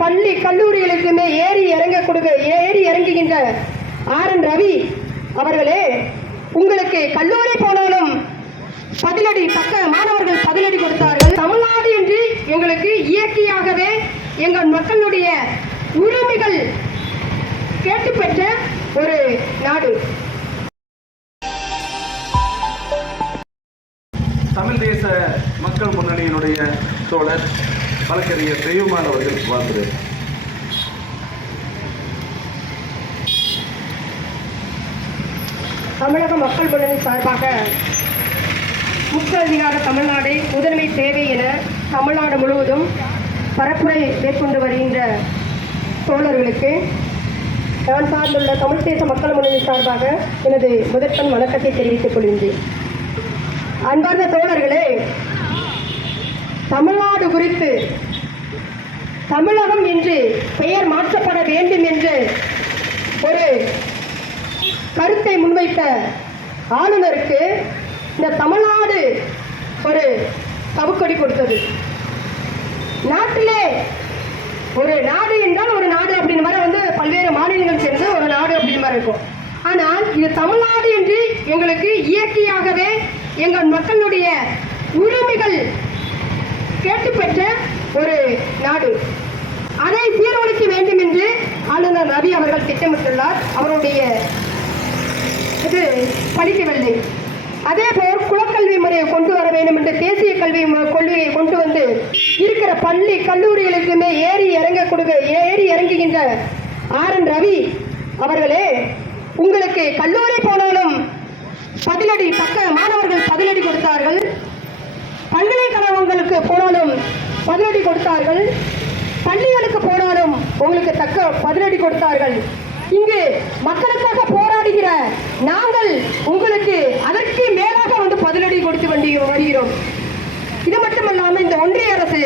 பள்ளி கல்லூரிகளுக்குமே ஏறி இறங்குகின்ற RN ரவி அவர்களே, உங்களுக்கு கல்லூரி போனாலும் பதிலடி தக்க மாணவர்கள் பதிலடி கொடுத்தார்கள். தமிழ்நாடு என்று எங்களுக்கு இயற்கையாகவே எங்கள் மக்களுடைய உரிமைகள் கேட்டு பெற்ற ஒரு நாடு. தமிழ் தேச மக்கள் முன்னணியினுடைய தோழர் வழக்கறிஞர் தெய்வமான் அவர்கள் வாழ்த்துறேன். தமிழக மக்கள் முன்னணி சார்பாக முக்கிய அதிகார தமிழ்நாடு முதன்மை தேவை என தமிழ்நாடு முழுவதும் பரப்புரை மேற்கொண்டு வருகின்ற தோழர்களுக்கு நான் சார்ந்துள்ள தமிழ் தேச மக்கள் முன்னணி சார்பாக எனது முதற்கண் வணக்கத்தை தெரிவித்துக் கொள்கின்றேன். அன்பார்ந்த தோழர்களே, தமிழ்நாடு குறித்து தமிழகம் என்று பெயர் மாற்றப்பட வேண்டும் என்று ஒரு கருத்தை முன்வைத்த ஆளுநருக்கு இந்த தமிழ்நாடு ஒரு சவுக்கடி கொடுத்தது. நாட்டிலே ஒரு நாடு என்றால் ஒரு நாடு அப்படின்னு மாதிரி பல்வேறு மாநிலங்கள் சேர்ந்து ஒரு நாடு அப்படின்னு மாதிரி இருக்கும். ஆனால் இது தமிழ்நாடு என்று எங்களுக்கு இயற்கையாகவே எங்கள் மக்களுடைய உரிமைகள் கேட்டு பெற்ற ஒரு நாடு. அதை சீரழிக்க வேண்டும் என்று ஆளுநர் ரவி அவர்கள் திட்டமிட்டுள்ளார். அவருடைய இது படிக்கவில்லை. அதேபோல் குலக்கல்வி முறையை கொண்டு வர வேண்டும் என்று தேசிய கல்வி கொள்கையை கொண்டு வந்து இருக்கிற பள்ளி கல்லூரிகளுக்குமே ஏறி இறங்குகின்ற RN ரவி அவர்களே, உங்களுக்கு கல்லூரி போனாலும் பதிலடி தக்க மாணவர்கள் பதிலடி கொடுத்தார்கள். பல்கலைக்கழகங்களுக்கு போனாலும் பதிலடி கொடுத்தார்கள். பள்ளிகளுக்கு போனாலும் உங்களுக்கு தக்க பதிலடி கொடுத்தார்கள். இங்கு மக்களுக்காக போராடுகிற நாங்கள் உங்களுக்கு அதற்கு மேலாக பதிலடி கொடுத்து வருகிறோம். இது மட்டுமல்லாமல் இந்த ஒன்றிய அரசு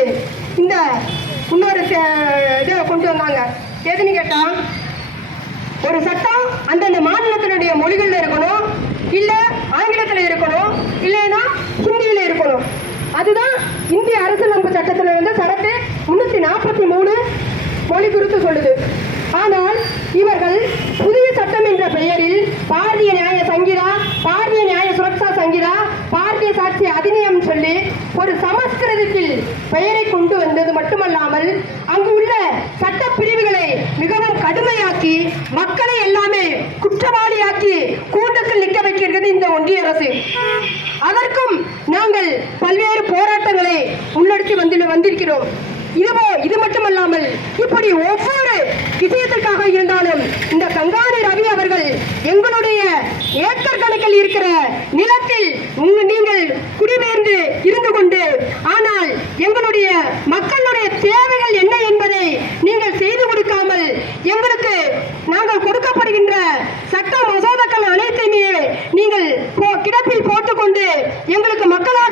இந்த இன்னொரு இதை கொண்டு வந்தாங்க. எதுன்னு கேட்டா, ஒரு சட்டம் அந்தந்த மாநிலத்தினுடைய மொழிகளில் இருக்கணும், இல்லை ஆங்கிலத்தில் இருக்கணும், இல்லைன்னா ஹிந்தியில் இருக்கணும். அதுதான் இந்திய அரசியலமைப்பு சட்டத்தில் சரத்து 343 மொழி குறித்து சொல்லுது. ஆனால் இவர்கள் புதிய சட்டம் என்ற பெயரில் பாரதிய நியாய சங்கீதா, பாரதிய நியாய சுரக்ஷா சங்கீதா, பாரதிய சாட்சி அதிநியம் சொல்லி ஒரு சமஸ்கிருதத்தில் பெயரை கொண்டு வந்தது மட்டுமல்லாமல் அங்கு உள்ள சட்ட பிரிவுகளை மிகவும் கடுமையாக்கி மக்களை எல்லாமே குற்றவாளியாக்கி கூண்டுக்குள் நிற்க வைக்கிறது இந்த ஒன்றிய அரசு. அதற்கும் நாங்கள் பல்வேறு போராட்டங்களை முன்னெடுத்து வந்திருக்கிறோம். இது மட்டுமல்லாமல் இப்படி ஒவ்வொரு விஷயத்திற்காக இருந்தாலும் இந்த கங்காணி ரவி அவர்கள் எங்களுடைய ஏக்கர் கணக்கில் இருக்கிற நிலத்தில் நீங்கள் குடிபெயர்ந்து இருந்து கொண்டு, ஆனால் எங்களுடைய மக்களுடைய தேவைகள் என்ன என்பதை நீங்கள் செய்து கொடுக்காமல் எங்களுக்கு நாங்கள் கொடுக்கப்படுகின்ற சட்ட மசோதாக்கள் அனைத்தையுமே நீங்கள் கிடப்பில் போட்டுக்கொண்டு எங்களுக்கு மக்களால்